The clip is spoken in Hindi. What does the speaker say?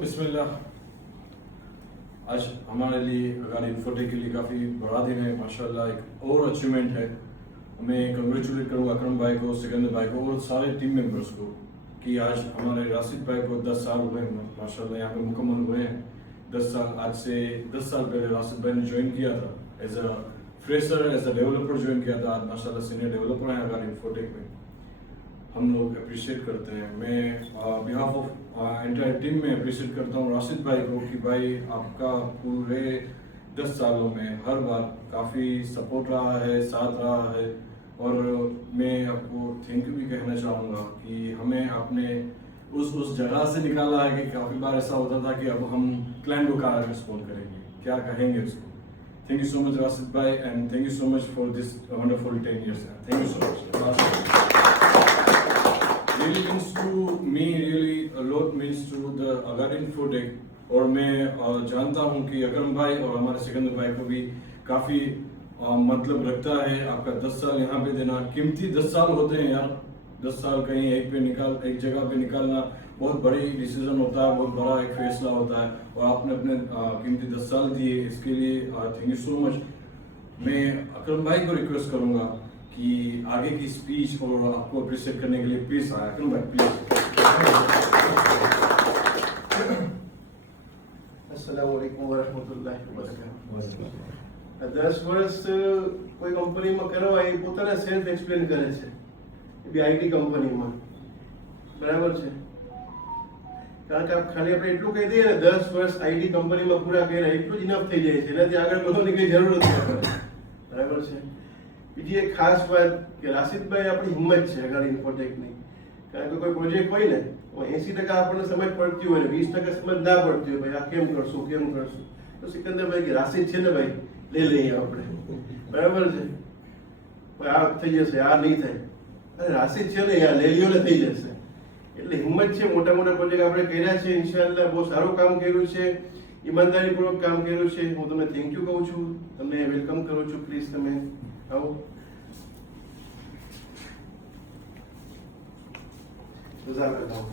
बिस्मिल्लाह। आज हमारे लिए अगर इन्फोटेक के लिए काफ़ी बड़ा दिन है माशाल्लाह, एक और अचीवमेंट है। मैं कंग्रेचुलेट करूँगा अकरम भाई को, सिकंदर भाई को और सारे टीम मेंबर्स को कि आज हमारे राशिद भाई को 10 साल हुए हैं माशाल्लाह, यहाँ पे मुकम्मल हुए हैं 10 साल। आज से 10 साल पहले राशिद भाई ने ज्वाइन किया था as a fresher, as a developer join किया था। आज माशाल्लाह सीनियर डेवलपर हैं अगर इन्फोटेक में। हम लोग अप्रिशिएट करते हैं। मैं बिहाफ ऑफ एंटायर टीम में अप्रिशिएट करता हूँ राशिद भाई को कि भाई आपका पूरे 10 सालों में हर बार काफ़ी सपोर्ट रहा है, साथ रहा है। और मैं आपको थैंक यू भी कहना चाहूँगा कि हमें आपने उस जगह से निकाला है कि काफ़ी बार ऐसा होता था कि अब हम क्लाइंट को क्या रिस्पॉन्ड करेंगे, क्या कहेंगे उसको। Thank you so much Rashid भाई and thank you so much for this wonderful 10 years। Thank you so much. Really means to me, really a lot means to the Agar Infotech। और मैं जानता हूँ कि अकरम भाई और हमारे सिकंदर भाई को भी काफ़ी मतलब रखता है। आपका 10 साल यहाँ पे देना कीमती 10 साल होते हैं यार। 10 साल कहीं एक जगह पे निकालना बहुत बड़ी डिसीजन होता है, बहुत बड़ा एक फैसला होता है। और आपने अपने कीमती 10 साल दिए, इसके लिए थैंक यू सो मच। मैं अकरम भाई को रिक्वेस्ट करूँगा कि आगे की स्पीच और आपको अप्रिशिएट करने के लिए प्लीज आया करूँ भाई, प्लीज। अस्सलाम वालेकुम वरहमतुल्लाहि वबरकातुहू। 10 વર્ષ કોઈ કંપનીમાં કરવા એ પોતાને સેલ્ફ એક્સપ્લેન કરે છે, એ બી આઈટી કંપનીમાં, બરાબર છે? કારણ કે ખાલી આપણે એટલું કહી દઈએ ને 10 વર્ષ આઈટી કંપનીમાં પૂરા કર્યા એટલું જ ઇનફ થઈ જાય છે, એનાથી આગળ વધવાની કઈ જરૂર નથી આપણે, બરાબર છે? બીજી એક ખાસ વાત કે રાશિદભાઈ આપણી હિંમત છે અગાડી ઇન્ફોટેકની। કારણ કે કોઈ પ્રોજેક્ટ હોય ને 80% આપણને સમજ પડતી હોય ને 20% સમજ ના પડતી હોય, ભાઈ આ કેમ કરશું, તો સિકંદરભાઈ કે રાશિદ છે ને ભાઈ, લઈ લઈએ આપણે, બરાબર છે? ભાઈ આ થઈ જશે, આ નહીં થાય, અરે રાશિદ છે ને યાર, લઈ લ્યો ને થઈ જશે। એટલે હિંમત છે। મોટા મોટા પ્રોજેક્ટ આપણે કર્યા છે, ઇન્શાઅલ્લાહ બહુ સારું કામ કર્યું છે, ઈમાનદારીપૂર્વક કામ કર્યું છે। હું તમને થેન્ક યુ કહું છું, તમને વેલકમ કરું છું। પ્લીઝ તમે આવો। જઝાકલ્લાહ।